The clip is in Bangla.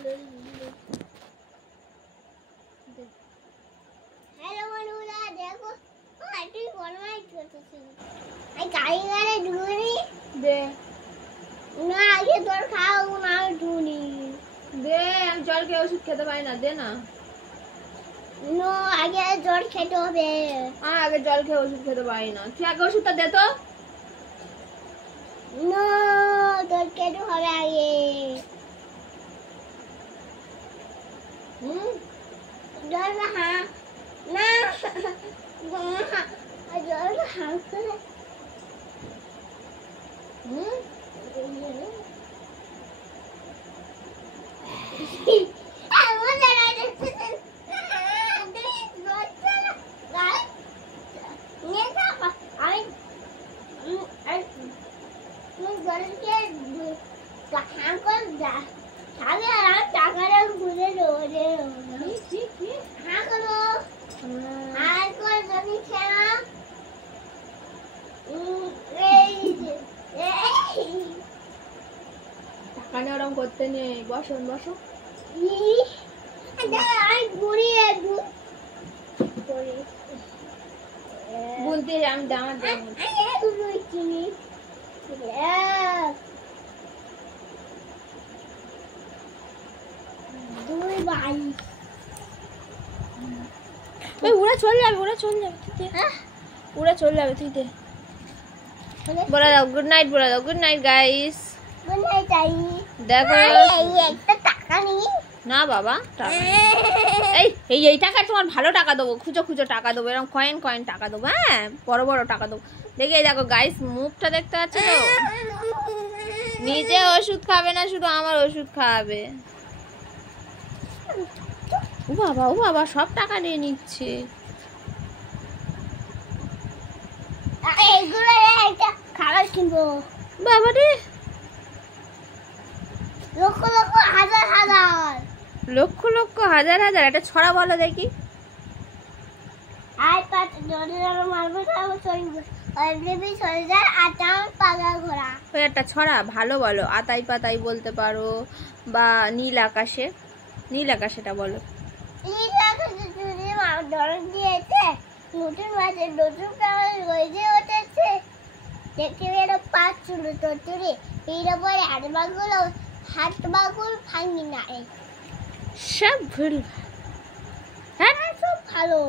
হ্যালো বন্ধুরা, দেখো তুই ফরমাইশ করতেছিস। এই গাড়ি গাড়ি ঢুনি দে না, আগে তোর খাও না ঢুনি দে। আমি জল খেয়ে ওষুধ খেতে পারি না, দে না। নো, আগে জল খেতে হবে। আগে জল খেয়ে ওষুধ খেতে পারি না। তুই আগে ওষুধটা দে তো। নো, জল খেতে হবে আগে। জল হা না, জল হাতে ওরম করতে নেই। বসুন বসো। বুনতে আমি দাঁড়া উড়ে চলে যাবে, উড়ে চলে যাবে, উড়ে চলে যাবে। তুই দে, বলে দাও গুড নাইট, বলে দাও good night guys. Good night guys. দেখো একটা টাকা নেই না বাবা, এই টাকা তোমার ভালো টাকা দেবো, খুঁজো খুঁজো টাকা দেবো, এরকম কয়েন কয়েন টাকা দেবো। হ্যাঁ, বড় বড় টাকা দেবো। দেখে দেখো গাইস, মুখটা দেখতে পাচ্ছ তো? নিজে ওষুধ খাবে না, শুধু আমার ওষুধ খাওয়াবে। ও বাবা, ও বাবা, সব টাকা নিয়ে নিচ্ছে। এগুলো একটা খাবার কিনবো বাবা রে। লক্ষ লক্ষ হাজার হাজার, লক্ষ লক্ষ হাজার হাজার। একটা ছড়া বলো দেখি। আই পাত জোরে মারবে খাবো চলবে, অলরেডি চলে যায় আটা পাগা ঘোড়া। ওই একটা ছড়া ভালো বলো। আতাই পাতাই বলতে পারো, বা নীল আকাশে। নীল আকাশেটা বলো। নীল আকাশে যদি দরদ দিয়েছে, নতুন মাঝে নতুন কাগজ গজে উঠেছে, দেখতে বেরো পাঁচ চুলো চতুরে, এর উপরে হাত বাগুল ভাঙি না। সব ভুল। হ্যাঁ, সব ভালো।